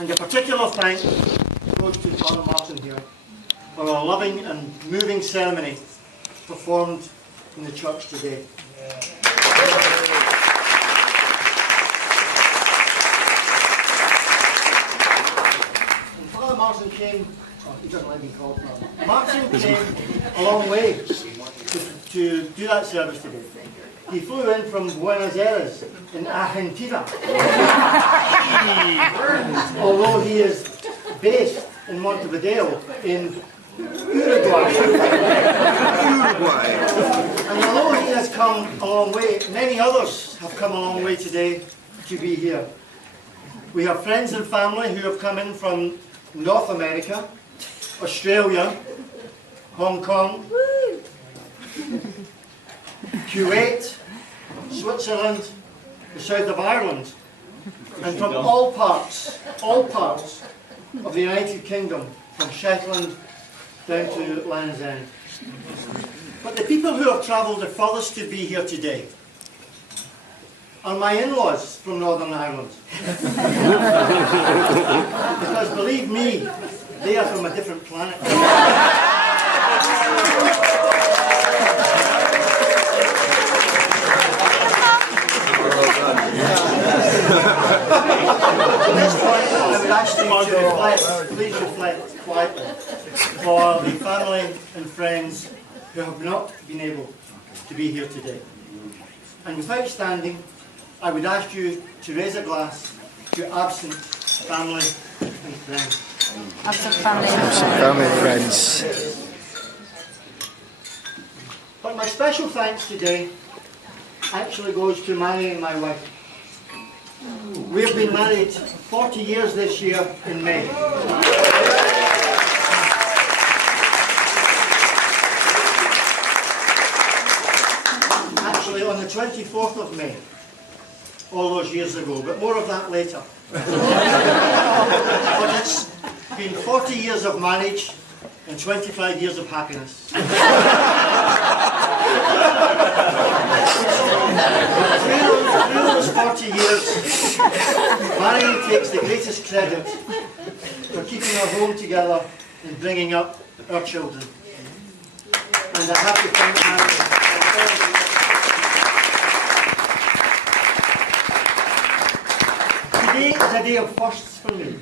And a particular thanks goes to Father Martin here for a loving and moving ceremony performed in the church today. And Father Martin came, he doesn't like being called Father. Martin came a long way to do that service today. He flew in from Buenos Aires in Argentina. Although he is based in Montevideo in Uruguay. And although he has come a long way, many others have come a long way today to be here. We have friends and family who have come in from North America, Australia, Hong Kong, Kuwait, Switzerland, the south of Ireland, and from all parts of the United Kingdom, from Shetland down to Land's End. But the people who have travelled the furthest to be here today are my in-laws from Northern Ireland. Because believe me, they are from a different planet. At this point, I would ask you to reflect, please reflect quietly for the family and friends who have not been able to be here today. And without standing, I would ask you to raise a glass to absent family and friends. Absent family and friends. But my special thanks today actually goes to Manny and my wife. We've been married 40 years this year in May. Actually on the 24th of May, all those years ago, but more of that later. But it's been 40 years of marriage and 25 years of happiness. Through those 40 years, Marion takes the greatest credit for keeping our home together and bringing up our children. And I have to thank Marion. Today is a day of firsts for me.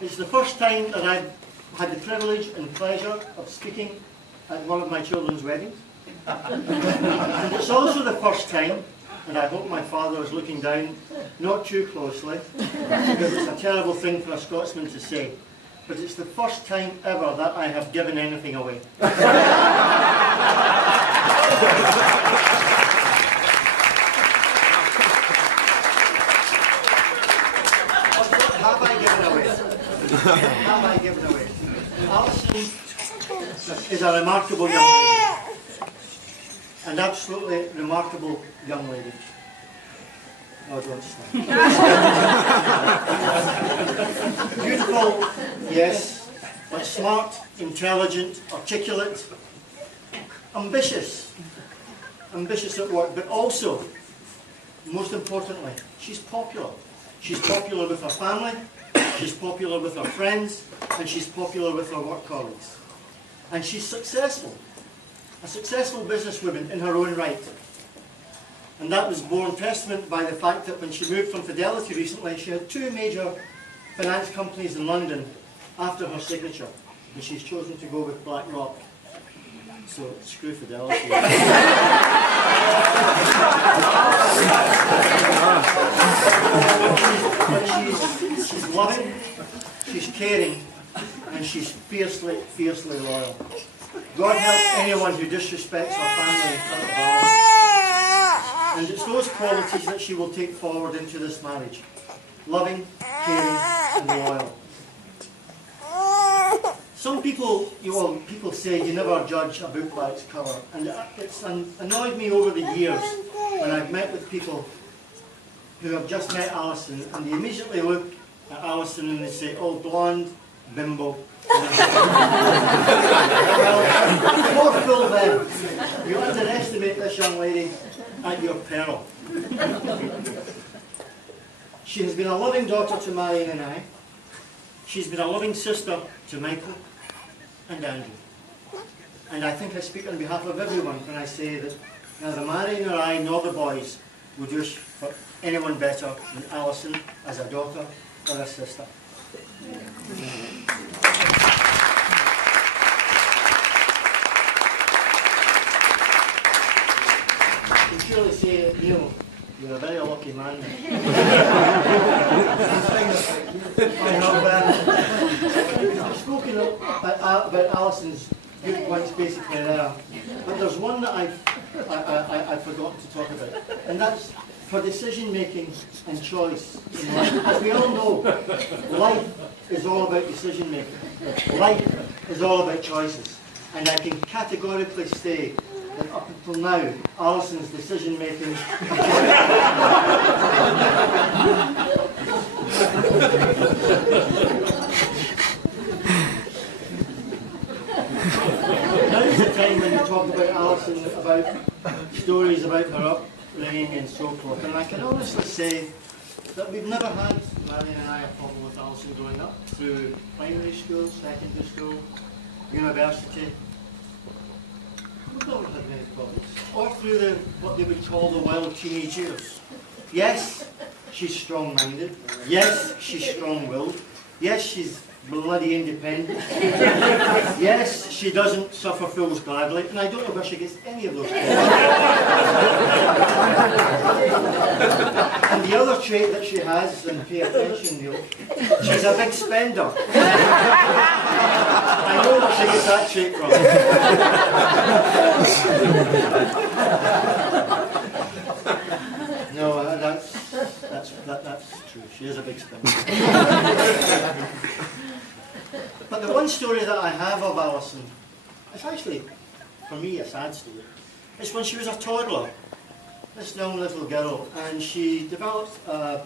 It's the first time that I've had the privilege and pleasure of speaking at one of my children's weddings. And it's also the first time, and I hope my father is looking down not too closely, because it's a terrible thing for a Scotsman to say, but it's the first time ever that I have given anything away. Have I given away? Alison is a remarkable young lady. An absolutely remarkable young lady. No, don't stand. Beautiful, yes, but smart, intelligent, articulate, ambitious. Ambitious at work, but also, most importantly, she's popular. She's popular with her family, she's popular with her friends, and she's popular with her work colleagues. And she's successful. A successful businesswoman in her own right. And that was borne testament by the fact that when she moved from Fidelity recently, she had 2 major finance companies in London after her signature. And she's chosen to go with BlackRock. So, screw Fidelity. But she's loving, she's caring, and she's fiercely, fiercely loyal. God help anyone who disrespects her family and her values. And it's those qualities that she will take forward into this marriage. Loving, caring, and loyal. Some people, people say you never judge a book by its cover. And it's annoyed me over the years when I've met with people who have just met Alison, and they immediately look at Alison and they say, oh, blonde, bimbo. Well, more fool them. You underestimate this young lady at your peril. She has been a loving daughter to Marion and I. She's been a loving sister to Michael and Andrew. And I think I speak on behalf of everyone when I say that neither Marion nor I nor the boys would wish for anyone better than Alison as a daughter or a sister. I can surely say that, Neil, you're a very lucky man. I've spoken about Alison's good points basically there, but there's one that I've forgotten to talk about, and that's for decision making and choice in life. As we all know, life is all about decision making. Life is all about choices, and I can categorically say that up until now, Alison's decision making. Now is the time when you talk about Alison, about stories about her upbringing and so forth, and I can honestly say that we've never had, Marion and I, a problem with Alison growing up, through primary school, secondary school, university. We've never had many problems. Or through what they would call the wild teenage years. Yes, she's strong-minded. Yes, she's strong-willed. Yes, she's bloody independent. Yes, she doesn't suffer fools gladly, and I don't know where she gets any of those things. And the other trait that she has, and pay attention, Neil, she's a big spender. I know where she gets that trait from. No, that's true. She is a big spender. But the one story that I have of Alison, it's actually, for me, a sad story. It's when she was a toddler, this young little girl, and she developed a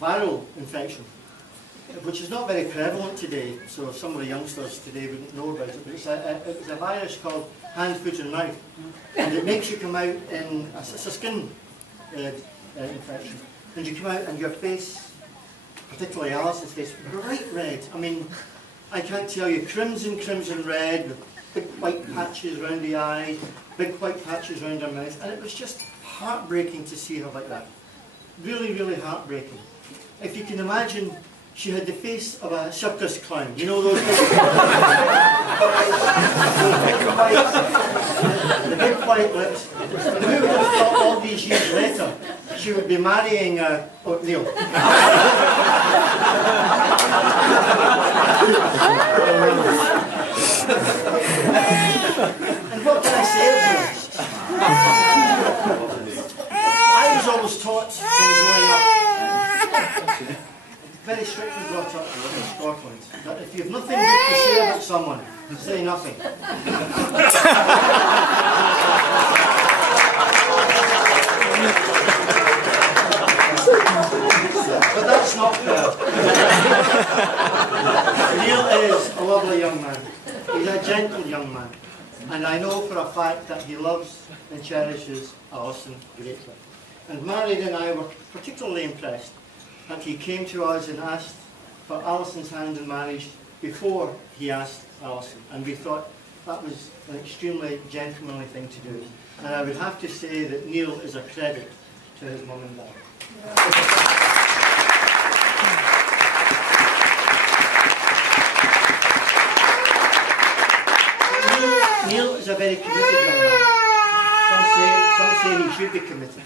viral infection, which is not very prevalent today, so some of the youngsters today wouldn't know about it, but it was a virus called hand, foot and mouth, and it makes you come out in, it's a skin infection, and you come out and your face, particularly Alison's face, bright red. I mean, I can't tell you, crimson red, with big white patches around the eyes, big white patches around her mouth, and it was just heartbreaking to see her like that. Really, really heartbreaking. If you can imagine, she had the face of a circus clown. You know those big, the big white lips. And who would have thought all these years later she would be marrying Neil? And what can I say of this? I was always taught when growing up, very strictly brought up in Scotland, that if you have nothing good to say about someone, say nothing. But that's not fair. Neil is a lovely young man. He's a gentle young man. And I know for a fact that he loves and cherishes Alison greatly. And Marion and I were particularly impressed that he came to us and asked for Alison's hand in marriage before he asked Alison. And we thought that was an extremely gentlemanly thing to do. And I would have to say that Neil is a credit to his mum and dad. Neil is a very committed young man. Some say he should be committed. He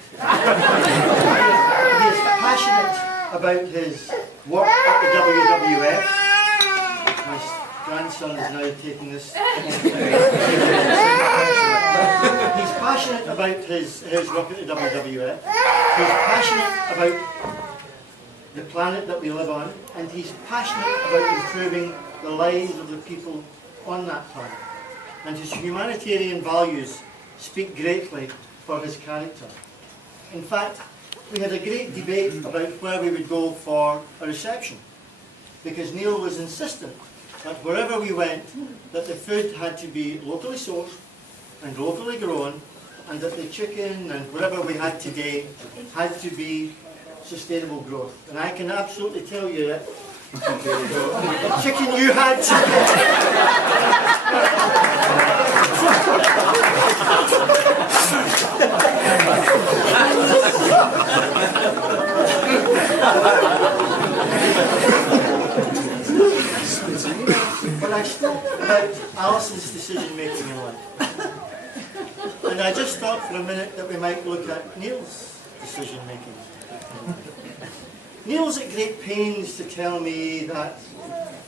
is passionate about his work at the WWF. My grandson is now taking this. He's passionate about his work at the WWF. He's passionate about the planet that we live on, and he's passionate about improving the lives of the people on that planet. And his humanitarian values speak greatly for his character. In fact, we had a great debate about where we would go for a reception, because Neil was insistent that wherever we went, that the food had to be locally sourced and locally grown, and that the chicken and whatever we had today had to be sustainable growth. And I can absolutely tell you that chicken you had But I spoke about Alison's decision making in life. And I just thought for a minute that we might look at Neil's decision making. Neil's at great pains to tell me that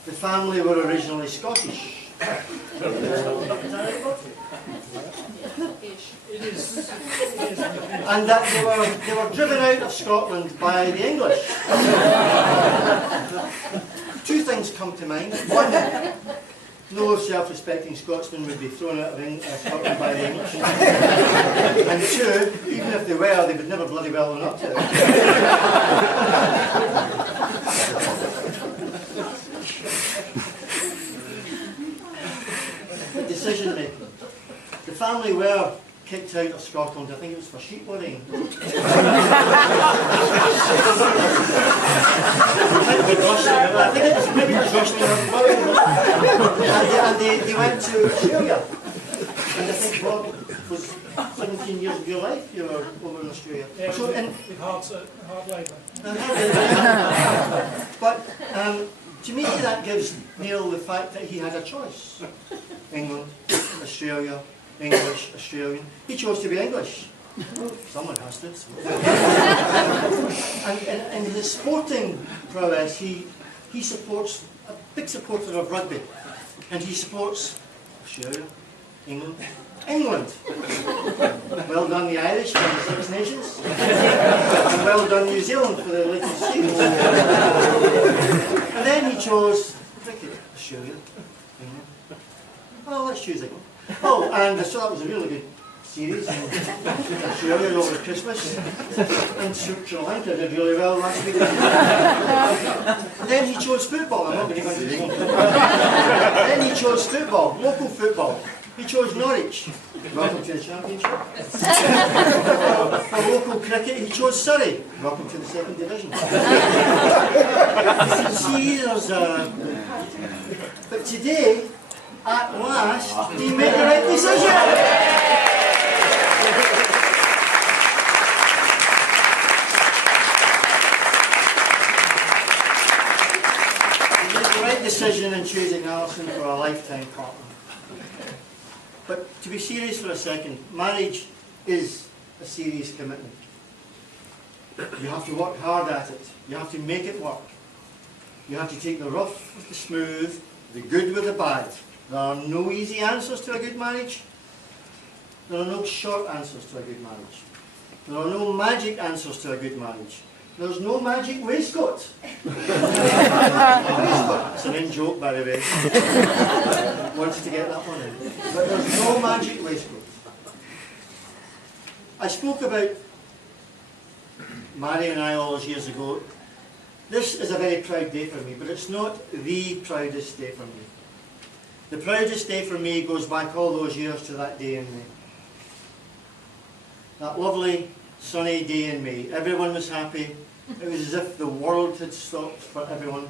the family were originally Scottish. And that they were driven out of Scotland by the English. Two things come to mind. One, no self-respecting Scotsman would be thrown out of Scotland by the English. And two, even if they were, they would never bloody well own up to it. Decision making. The family were kicked out of Scotland, I think it was for sheep worrying. I think it was maybe it was Rushing. And they went to Australia. And I think Bob was 17 years of your life you were over in Australia. Yeah, so, with hard labour. But to me that gives Neil the fact that he had a choice. England, Australia, English, Australian. He chose to be English. Someone has to. And in his sporting prowess, he supports, a big supporter of rugby. And he supports Australia, England, England. Well done the Irish for the Six Nations. And well done New Zealand for the latest series. And then he chose cricket, Australia, England. Well, let's choose England. Oh, and so that was a really good series in Australia over Christmas. And Sri Lanka did really well last week. And then he chose football. I'm not going to go into this one. Then he chose football, local football. He chose Norwich. Welcome to the Championship. For local cricket, he chose Surrey. Welcome to the second division. See, there's a... But today, at last, he made the right decision. He made the right decision in choosing Alison for a lifetime partner. But to be serious for a second, marriage is a serious commitment. You have to work hard at it. You have to make it work. You have to take the rough with the smooth, the good with the bad. There are no easy answers to a good marriage. There are no short answers to a good marriage. There are no magic answers to a good marriage. There's no magic waistcoat. It's an in-joke, by the way. Wants to get that one in. But there's no magic waistcoat. I spoke about Mary and I all those years ago. This is a very proud day for me, but it's not the proudest day for me. The proudest day for me goes back all those years to that day in May. That lovely, sunny day in May. Everyone was happy. It was as if the world had stopped for everyone.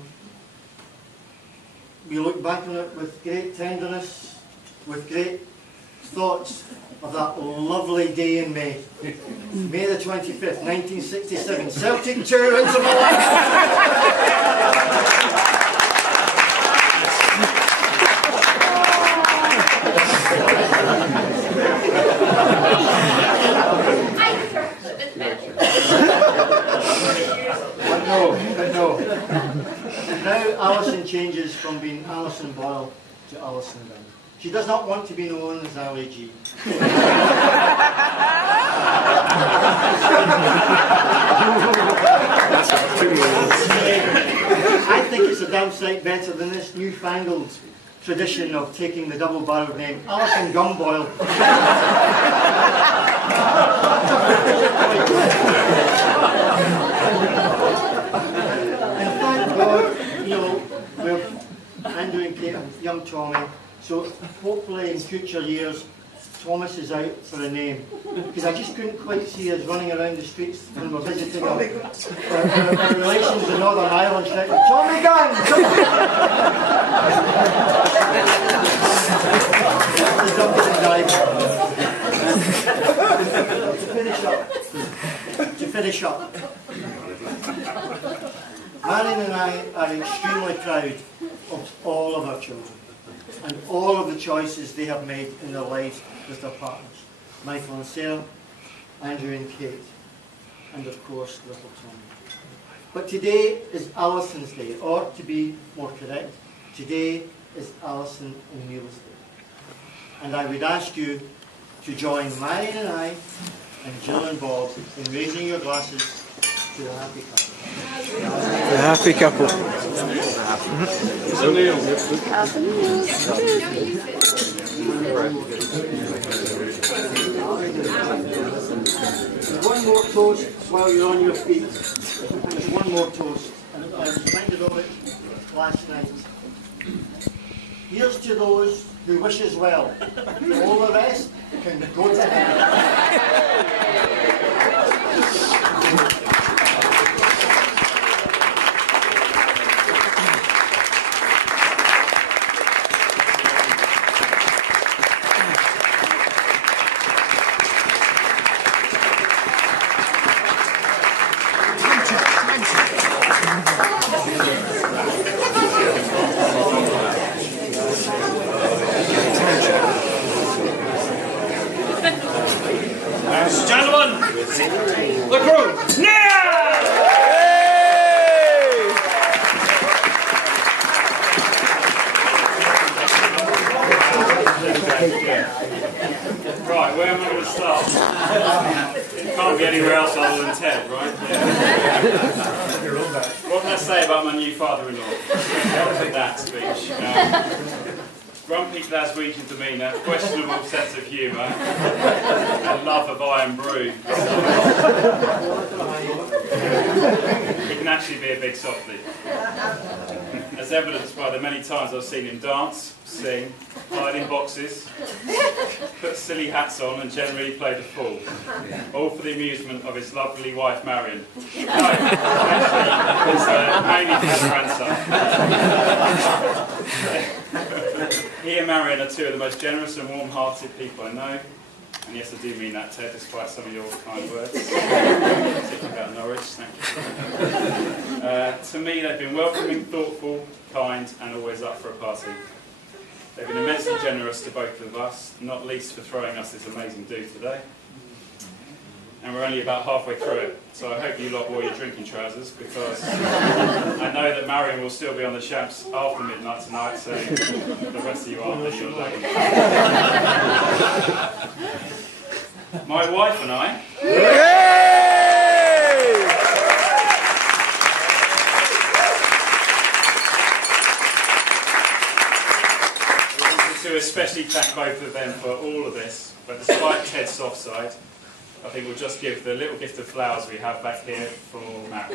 We look back on it with great tenderness, with great thoughts of that lovely day in May. May the 25th, 1967. Celtic 2, Inter But no. Now Alison changes from being Alison Boyle to Alison Dunn. She does not want to be known as Ali G. I think it's a damn sight better than this newfangled tradition of taking the double-barreled name Alison Gumboyle. And thank God, I'm doing Kate and young Tommy, so hopefully in future years Thomas is out for a name, because I just couldn't quite see us running around the streets when we're visiting our relations in Northern Ireland shouting, Tommy Gunn! To finish up, Marion and I are extremely proud of all of our children and all of the choices they have made in their lives with their partners, Michael and Sarah, Andrew and Kate, and of course little Tommy. But today is Alison's day, or to be more correct, today is Alison and Neil's day. And I would ask you to join Marion and I and Jill and Bob in raising your glasses to the happy couple. The happy couple. One more toast while you're on your feet. There's one more toast. And I was reminded of it last night. Here's to those who wish us well. All the rest can go to hell. Gentlemen, the crew, now! Right, where am I going to start? It can't be anywhere else other than Ted, right? What can I say about my new father-in-law? That speech. Grumpy Glaswegian demeanour, questionable sense of humour, and love of iron brew. He can actually be a big softie. As evidenced by the many times I've seen him dance, sing, hide in boxes, put silly hats on and generally play the fool. All for the amusement of his lovely wife Marion. No, actually, it's mainly for his grandson. He and Marion are two of the most generous and warm-hearted people I know. And yes, I do mean that, Ted, despite some of your kind words. Particularly about Norwich, thank you. To me, they've been welcoming, thoughtful, kind, and always up for a party. They've been immensely generous to both of us, not least for throwing us this amazing do today. And we're only about halfway through it, so I hope you lot wore your drinking trousers, because I know that Marion will still be on the champs after midnight tonight, so the rest of you aren't, then you're lucky. My wife and I... I wanted to especially thank both of them for all of this, but despite Ted's soft side, I think we'll just give the little gift of flowers we have back here for Matt.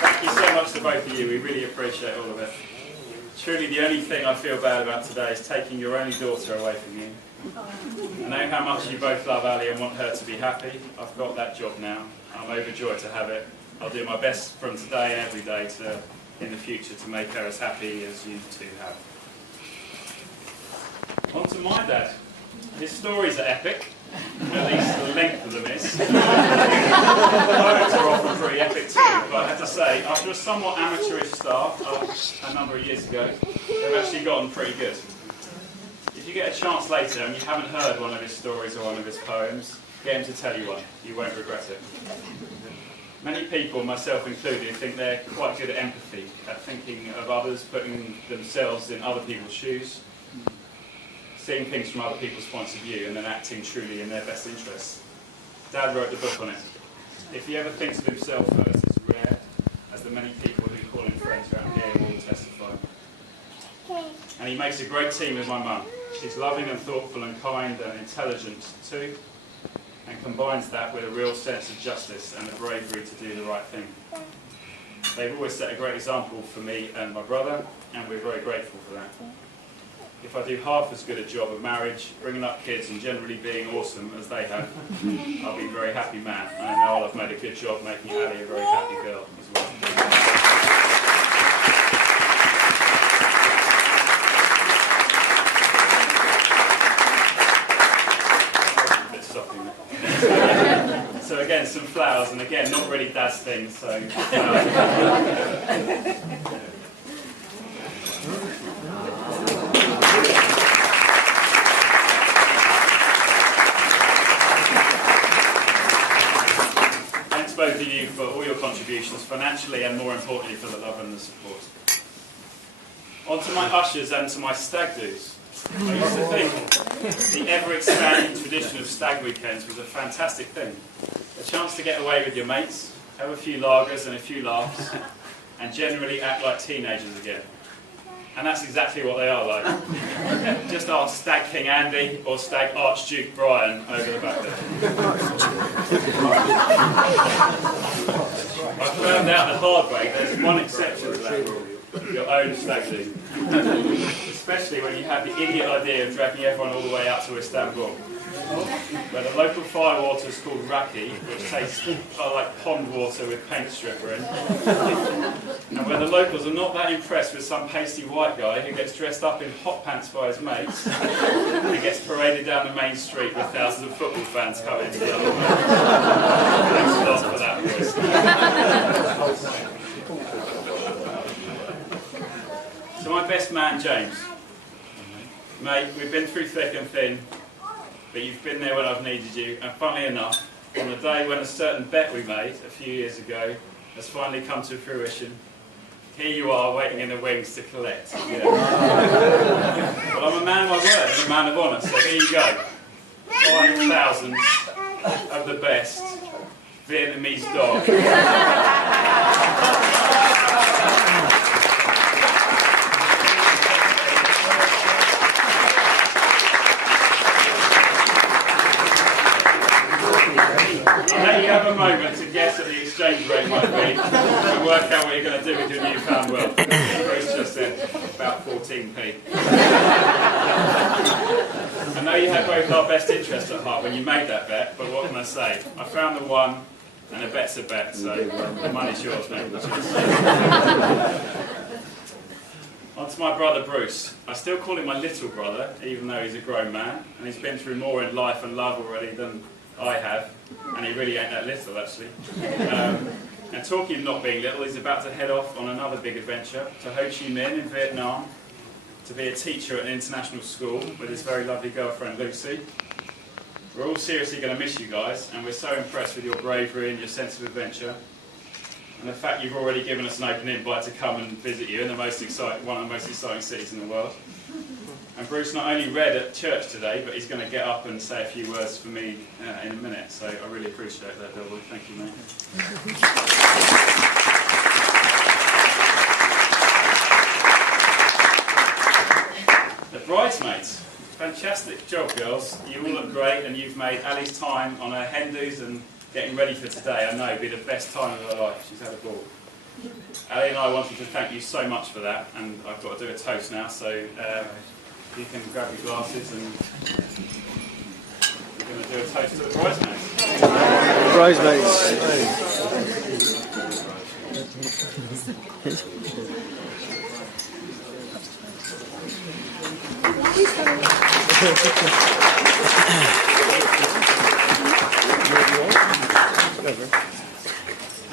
Thank you so much to both of you, we really appreciate all of it. Truly the only thing I feel bad about today is taking your only daughter away from you. I know how much you both love Ali and want her to be happy. I've got that job now. I'm overjoyed to have it. I'll do my best from today and every day in the future to make her as happy as you two have. On to my dad. His stories are epic, at least the length of them is. The poems are often pretty epic too, but I have to say, after a somewhat amateurish start a number of years ago, they've actually gotten pretty good. If you get a chance later and you haven't heard one of his stories or one of his poems, get him to tell you one. You won't regret it. Many people, myself included, think they're quite good at empathy, at thinking of others, putting themselves in other people's shoes, seeing things from other people's points of view, and then acting truly in their best interests. Dad wrote the book on it. If he ever thinks of himself first, it's rare, as the many people who call him friends around here will testify. And he makes a great team with my mum. She's loving and thoughtful and kind and intelligent too, and combines that with a real sense of justice and the bravery to do the right thing. They've always set a great example for me and my brother, and we're very grateful for that. If I do half as good a job of marriage, bringing up kids and generally being awesome as they have, I'll be a very happy man. And I know I've made a good job making Ali a very happy girl as well. So again, some flowers, and again, not really Dad's thing, so flowers. Thanks both of you for all your contributions, financially and more importantly for the love and the support. On to my ushers and to my stag do's. I used to think the ever-expanding tradition of stag weekends was a fantastic thing. A chance to get away with your mates, have a few lagers and a few laughs, and generally act like teenagers again. And that's exactly what they are like. Just ask Stag King Andy or Stag Archduke Brian over the back there. I found out the hard way there's one exception to that rule. Your own stag do. Especially when you have the idiot idea of dragging everyone all the way out to Istanbul, where the local firewater is called raki, which tastes like pond water with paint stripper in, and where the locals are not that impressed with some pasty white guy who gets dressed up in hot pants by his mates and gets paraded down the main street with thousands of football fans coming to the other way. Thanks a lot for that, boys. So my best man, James. Mate, we've been through thick and thin, but you've been there when I've needed you, and funnily enough, on the day when a certain bet we made a few years ago has finally come to fruition, here you are waiting in the wings to collect. Yeah. But I'm a man of my word and a man of honour, so here you go. 5,000 of the best Vietnamese dog. You have a moment to guess what the exchange rate might be and work out what you're going to do with your newfound wealth. Bruce just said about 14p. I know you had both our best interests at heart when you made that bet, but what can I say? I found the one, and a bet's a bet, so the money's yours, mate. On to my brother Bruce. I still call him my little brother, even though he's a grown man, and he's been through more in life and love already than I have, and he really ain't that little, actually. And talking of not being little, he's about to head off on another big adventure to Ho Chi Minh in Vietnam to be a teacher at an international school with his very lovely girlfriend Lucy. We're all seriously going to miss you guys, and we're so impressed with your bravery and your sense of adventure, and the fact you've already given us an open invite to come and visit you in one of the most exciting cities in the world. And Bruce not only read at church today, but he's going to get up and say a few words for me in a minute. So I really appreciate that, Bill. Thank you, mate. The bridesmaids. Fantastic job, girls. You all look great, and you've made Ali's time on her hen do's and getting ready for today, I know, be the best time of her life. She's had a ball. Ali and I wanted to thank you so much for that, and I've got to do a toast now, so you can grab your glasses and we're going to do a toast to the bridesmaids. Bridesmaids.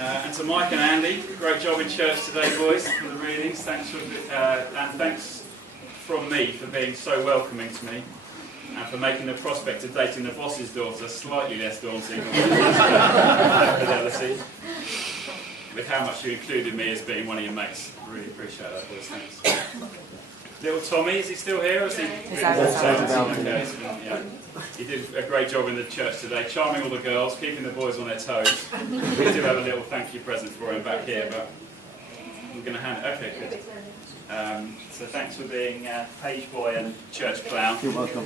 And to Mike and Andy, great job in church today, boys, for the readings. Thanks and thanks from me for being so welcoming to me, and for making the prospect of dating the boss's daughter slightly less daunting than fidelity, with how much you included me as being one of your mates. I really appreciate that, boys. Thanks. Little Tommy, is he still here? Or is he? Okay, yeah. He did a great job in the church today, charming all the girls, keeping the boys on their toes. We do have a little thank you present for him back here, but I'm going to hand it. Okay, good. So thanks for being page boy and church clown. You're welcome.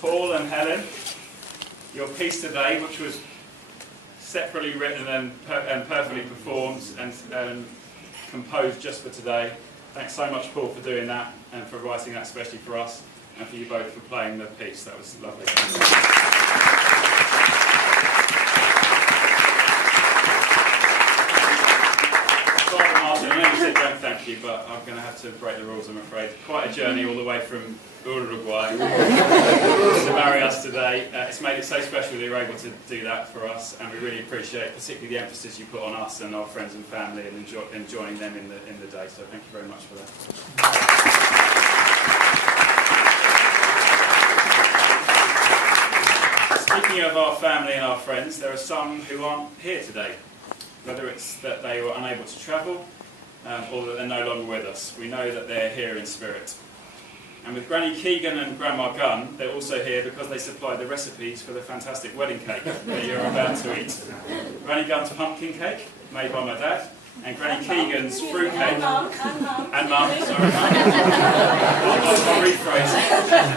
Paul and Helen, your piece today, which was separately written and perfectly performed and composed just for today. Thanks so much, Paul, for doing that and for writing that especially for us, and for you both for playing the piece. That was lovely. Father Martin, I know you said don't thank you, but I'm going to have to break the rules, I'm afraid. Quite a journey all the way from Uruguay to marry us today. It's made it so special that you're able to do that for us, and we really appreciate particularly the emphasis you put on us and our friends and family and enjoying them in the day. So thank you very much for that. Speaking of our family and our friends, there are some who aren't here today. Whether it's that they were unable to travel or that they're no longer with us, we know that they're here in spirit. And with Granny Keegan and Grandma Gunn, they're also here because they supplied the recipes for the fantastic wedding cake that you're about to eat. Granny Gunn's pumpkin cake, made by my dad, and Granny Keegan's fruit cake. And Mum. Sorry, Mum. I'll rephrase.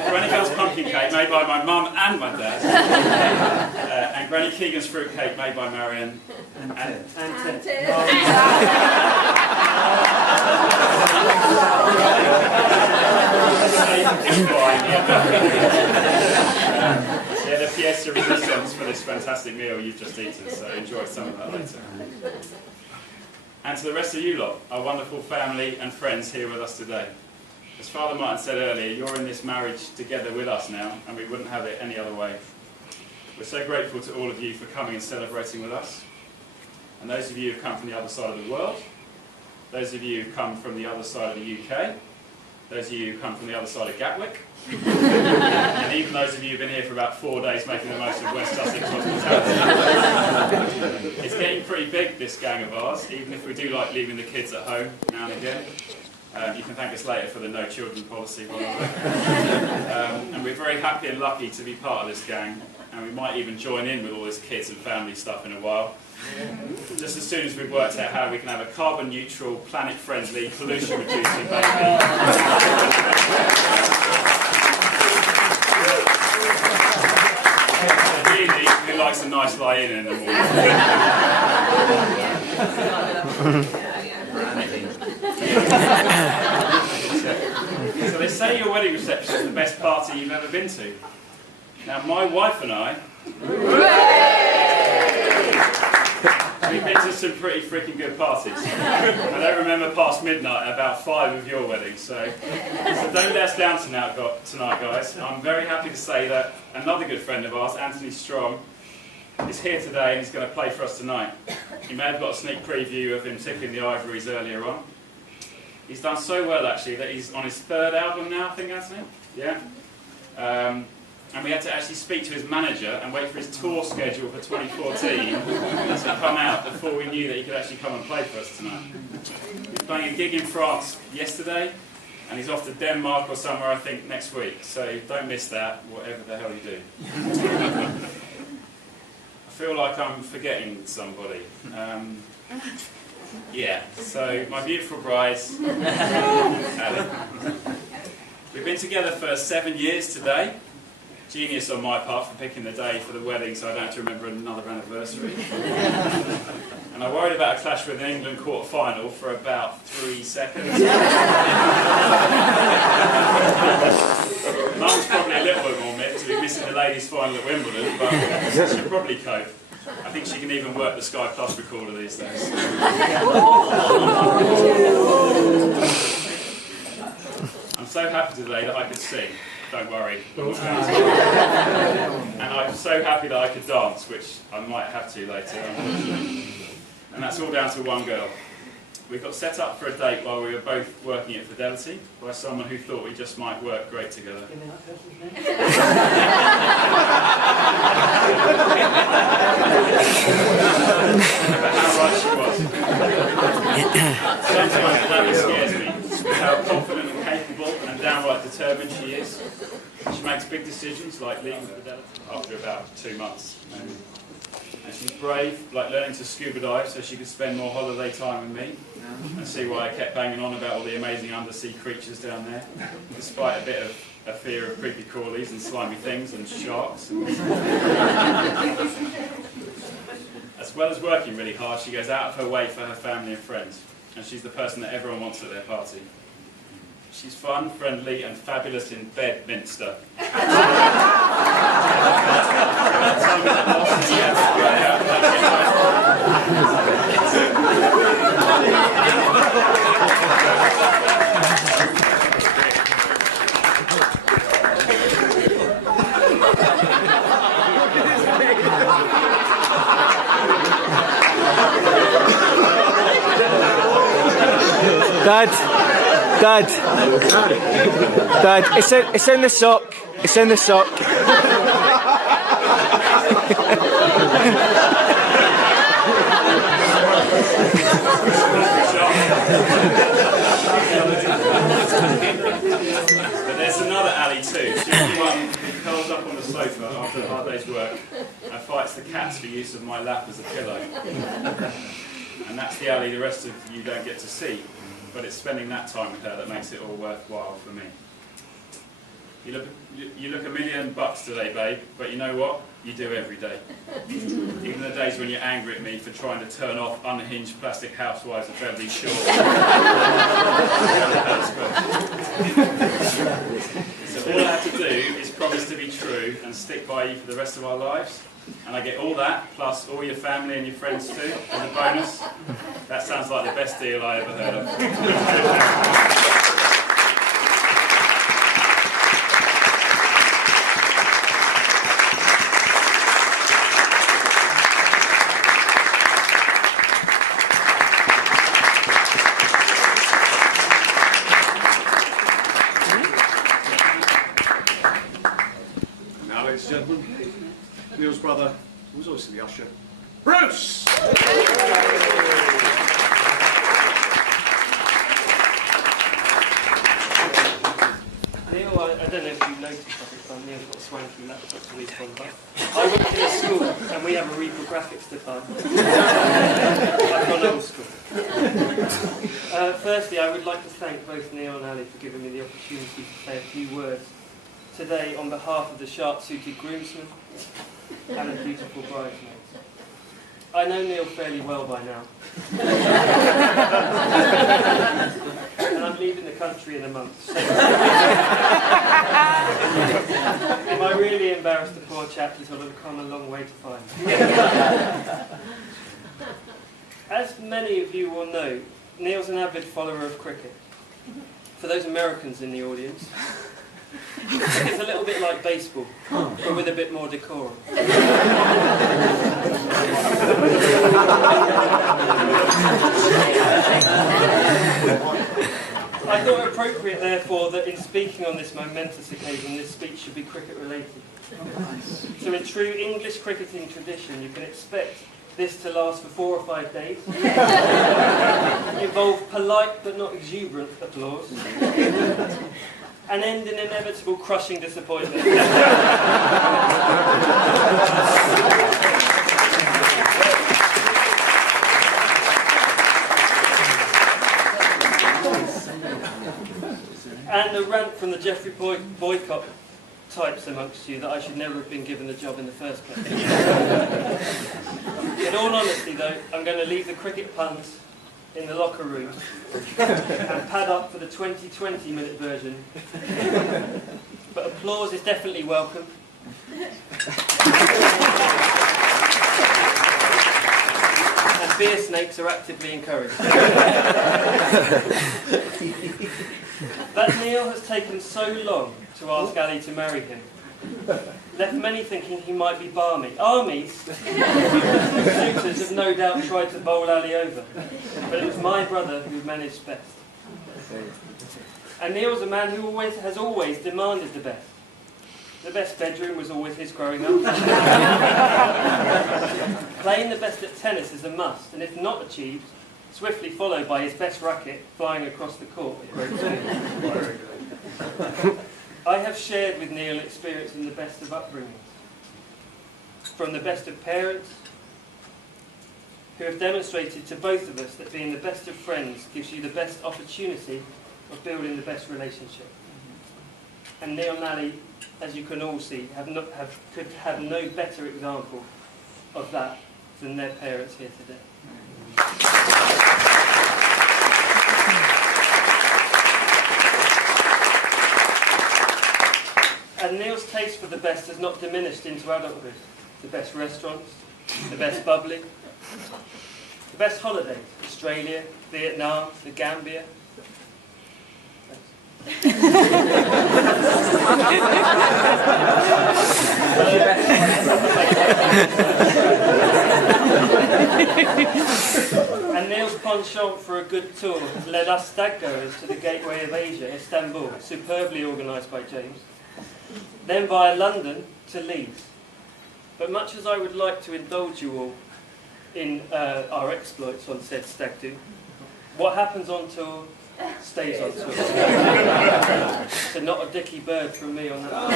Granny Gunn's pumpkin cake, made by my mum and my dad. And Granny Keegan's fruit cake, made by Marion. And yeah, the pièce de résistance for this fantastic meal you've just eaten, so enjoy some of that later. And to the rest of you lot, our wonderful family and friends here with us today. As Father Martin said earlier, you're in this marriage together with us now, and we wouldn't have it any other way. We're so grateful to all of you for coming and celebrating with us. And those of you who've come from the other side of the world, those of you who've come from the other side of the UK, those of you who come from the other side of Gatwick, and even those of you who've been here for about 4 days making the most of West Sussex hospitality. It's getting pretty big, this gang of ours, even if we do like leaving the kids at home now and again. You can thank us later for the no children policy. And we're very happy and lucky to be part of this gang, and we might even join in with all this kids and family stuff in a while. Just as soon as we've worked out how we can have a carbon neutral, planet friendly, pollution reducing baby. Really, who likes a nice lie-in in the morning? So they say your wedding reception is the best party you've ever been to. Now my wife and I, we've been to some pretty freaking good parties. I don't remember past midnight at about 5 of your weddings, so don't let us down tonight, guys. I'm very happy to say that another good friend of ours, Anthony Strong, is here today and he's going to play for us tonight. You may have got a sneak preview of him tickling the ivories earlier on. He's done so well actually that he's on his 3rd album now, I think, Anthony? Yeah. And we had to actually speak to his manager and wait for his tour schedule for 2014 to come out before we knew that he could actually come and play for us tonight. He was playing a gig in France yesterday, and he's off to Denmark or somewhere, I think, next week. So don't miss that, whatever the hell you do. I feel like I'm forgetting somebody. Yeah, so my beautiful bride, Ali. We've been together for 7 years today. Genius on my part for picking the day for the wedding so I don't have to remember another anniversary. And I worried about a clash with an England quarter-final for about 3 seconds. Mum's probably a little bit more miffed to be missing the ladies' final at Wimbledon, but she'll probably cope. I think she can even work the Sky Plus recorder these days. I'm so happy today that I could sing. Don't worry. And I'm so happy that I could dance, which I might have to later. And that's all down to one girl. We got set up for a date while we were both working at Fidelity by someone who thought we just might work great together. But how right she was. Sometimes that scares me, with how confident and capable and down downright determined she is. She makes big decisions like leaving Fidelity after about 2 months. And she's brave, like learning to scuba dive so she could spend more holiday time with me and see why I kept banging on about all the amazing undersea creatures down there, despite a bit of a fear of creepy crawlies and slimy things and sharks. As well as working really hard, she goes out of her way for her family and friends, and she's the person that everyone wants at their party. She's fun, friendly, and fabulous in Bedminster. Dad, it's in the sock. It's in the sock. But there's another Ali too. She's the one who curls up on the sofa after a hard day's work and fights the cats for use of my lap as a pillow. And that's the Ali the rest of you don't get to see. But it's spending that time with her that makes it all worthwhile for me. You look $1 million today, babe, but you know what? You do every day. Even the days when you're angry at me for trying to turn off unhinged plastic housewives of Beverly Shore. So all I have to do is promise to be true and stick by you for the rest of our lives. And I get all that, plus all your family and your friends too, as a bonus. That sounds like the best deal I ever heard of. Now, ladies and gentlemen, Neil's brother, who was obviously the usher, Bruce! Neil, I don't know if you noticed, but Neil's got a swanky laptop to read from, but I work in a school and we have a graphics department. I've gone old school. Firstly, I would like to thank both Neil and Ali for giving me the opportunity to say a few words today on behalf of the sharp-suited groomsmen and the beautiful bridesmaids. I know Neil fairly well by now. And I'm leaving the country in a month. So am I really embarrassed the poor chap who's got to come a long way to find me? As many of you will know, Neil's an avid follower of cricket. For those Americans in the audience, it's a little bit like baseball, but with a bit more decorum. I thought it appropriate, therefore, that in speaking on this momentous occasion, this speech should be cricket-related. So in true English cricketing tradition, you can expect this to last for 4 or 5 days, involve polite but not exuberant applause, and end in inevitable crushing disappointment. And a rant from the Jeffrey boycott types amongst you that I should never have been given the job in the first place. In all honesty though, I'm going to leave the cricket puns in the locker room and pad up for the 20-20-minute version. But applause is definitely welcome. And beer snakes are actively encouraged. That Neil has taken so long to ask Ali to marry him left many thinking he might be balmy. Armies, suitors have no doubt tried to bowl Ali over, but it was my brother who managed best. And Neil's a man who has always demanded the best. The best bedroom was always his growing up. Playing the best at tennis is a must, and if not achieved, swiftly followed by his best racket flying across the court at great speed. I have shared with Neil experience in the best of upbringings, from the best of parents, who have demonstrated to both of us that being the best of friends gives you the best opportunity of building the best relationship. And Neil and Ali, as you can all see, could have no better example of that than their parents here today. And Neil's taste for the best has not diminished into adulthood. The best restaurants, the best bubbly, the best holidays, Australia, Vietnam, the Gambia. And Neil's penchant for a good tour led us stag goers to the Gateway of Asia, Istanbul, superbly organised by James, then via London to Leeds. But much as I would like to indulge you all in our exploits on said stag do, what happens on tour stays on tour. So not a dicky bird from me on that.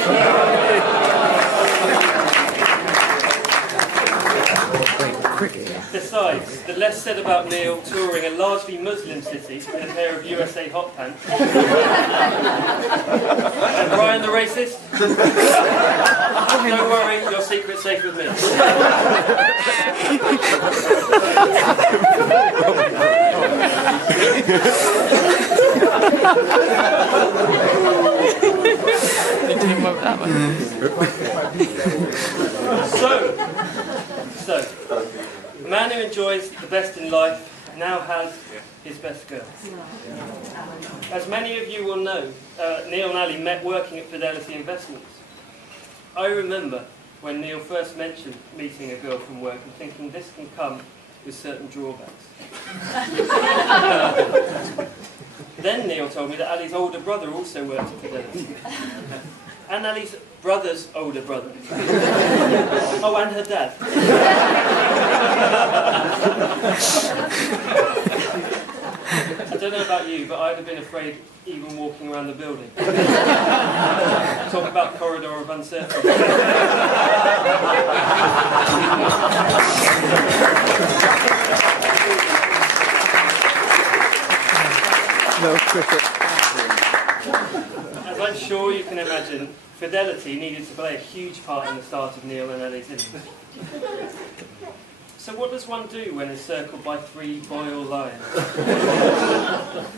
Besides, the less said about Neil touring a largely Muslim city in a pair of USA hot pants. And Brian the racist? Don't worry, your secret's safe with me. So, a man who enjoys the best in life now has his best girl. As many of you will know, Neil and Ali met working at Fidelity Investments. I remember when Neil first mentioned meeting a girl from work and thinking this can come with certain drawbacks. Then Neil told me that Ali's older brother also worked at Fidelity. And Ali's brother's older brother. Oh, and her dad. I don't know about you, but I'd have been afraid even walking around the building. Talk about corridor of uncertainty. No cricket. As I'm sure you can imagine, Fidelity needed to play a huge part in the start of Neil and Ali's innings. So what does one do when encircled by 3 boreal lions?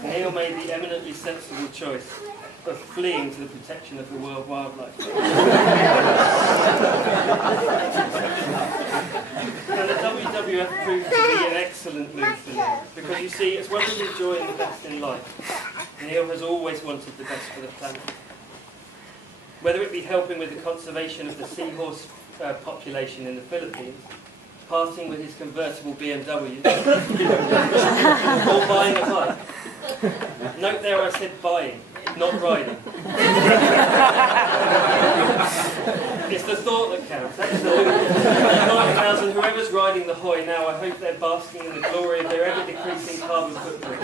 Neil made the eminently sensible choice of fleeing to the protection of the world wildlife. And the WWF proved to be an excellent move for Neil, because you see, as well as enjoying the best in life, Neil has always wanted the best for the planet. Whether it be helping with the conservation of the seahorse population in the Philippines, parting with his convertible BMW, or buying a bike. Note there I said buying, not riding. It's the thought that counts, absolutely. And whoever's riding the hoy now, I hope they're basking in the glory of their ever-decreasing carbon footprint.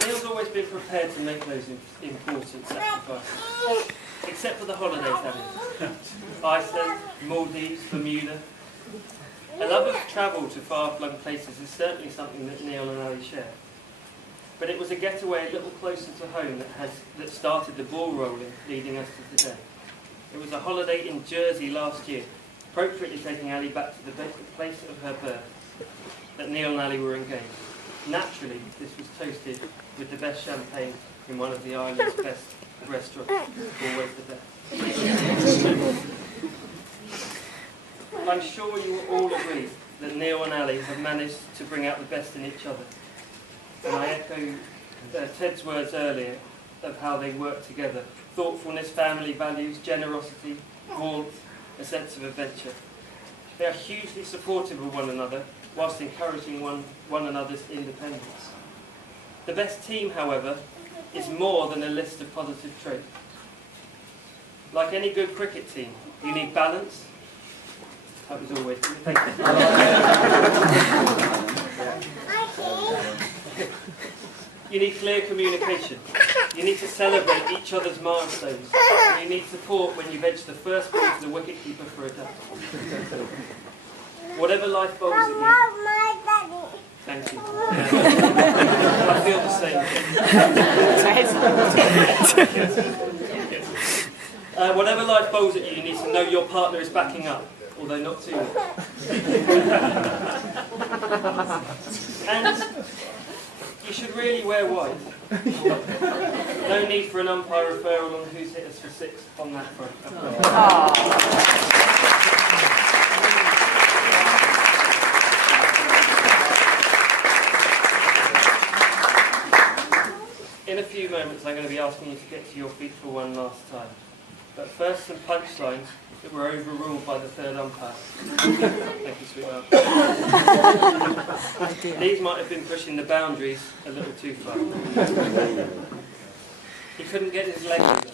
Neil's always been prepared to make those important sacrifices. Except for the holidays, that is. Iceland, Maldives, Bermuda. A love of travel to far-flung places is certainly something that Neil and Ali share. But it was a getaway a little closer to home that started the ball rolling, leading us to today. It was a holiday in Jersey last year, appropriately taking Ali back to the place of her birth, that Neil and Ali were engaged. Naturally, this was toasted with the best champagne in one of the island's best restaurants, always the best. I'm sure you will all agree that Neil and Ali have managed to bring out the best in each other. And I echo Ted's words earlier of how they work together. Thoughtfulness, family values, generosity, warmth, a sense of adventure. They are hugely supportive of one another, whilst encouraging one another's independence. The best team, however, is more than a list of positive traits. Like any good cricket team, you need balance. That was always. Thank you. You need clear communication. You need to celebrate each other's milestones. And you need support when you edge the first ball to the wicketkeeper for a duck. Whatever life bowls at you. Thank you. I feel the same. Whatever life bowls at you, you need to know your partner is backing up, although not too much. And you should really wear white. No need for an umpire referral on who's hit us for 6 on that front. In a few moments I'm going to be asking you to get to your feet for one last time. But first some punchlines that were overruled by the third umpire. Thank you, sweetheart. These might have been pushing the boundaries a little too far. He couldn't get his leg under.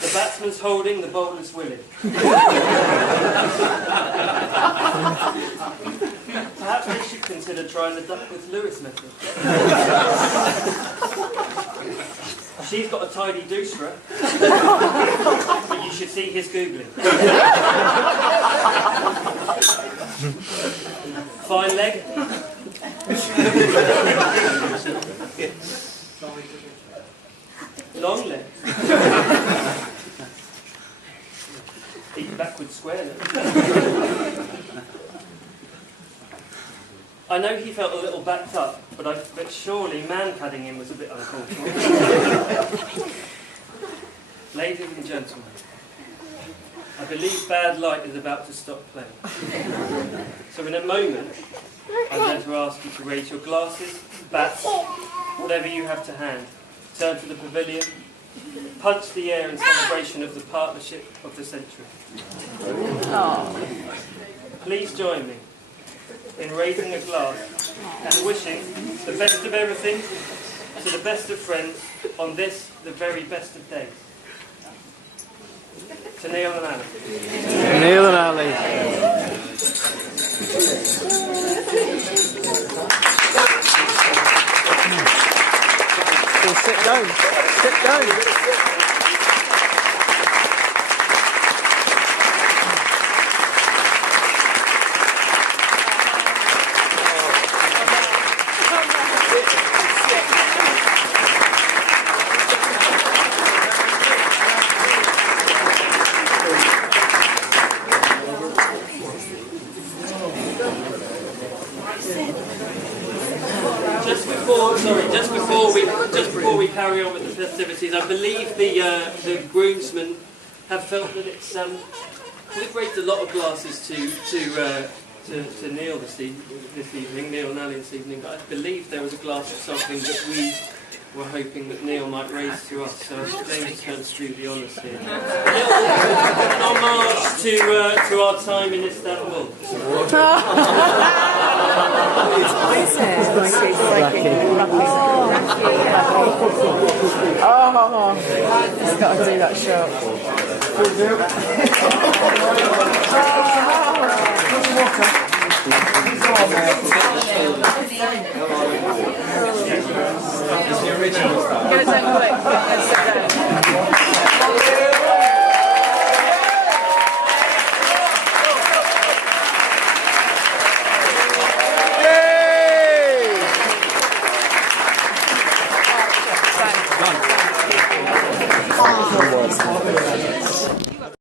The batsman's holding, the bowler's willing. Perhaps they should consider trying the Duckworth Lewis method. She's got a tidy doosra, but you should see his googling. Fine leg. Long leg. Feet backwards square leg. I know he felt a little backed up, but surely man-padding him was a bit uncalled for. Ladies and gentlemen, I believe bad light is about to stop playing. So in a moment, I'm going to ask you to raise your glasses, bats, whatever you have to hand. Turn to the pavilion, punch the air in celebration of the partnership of the century. Please join me in raising a glass and wishing the best of everything to the best of friends on this, the very best of days. To Neil and Ali. Neil and Ali. Sit down. Sit down. Just before we carry on with the festivities, I believe the groomsmen have felt that it's we've raised a lot of glasses to Neil this evening, Neil and Ali this evening, but I believe there was a glass of something that we were hoping that Neil might raise to us, so James turns to do the honours here. An homage to our time in Istanbul. Oh, just got to do that shot. The original stuff. Get it done quick. Let's sit down. Done.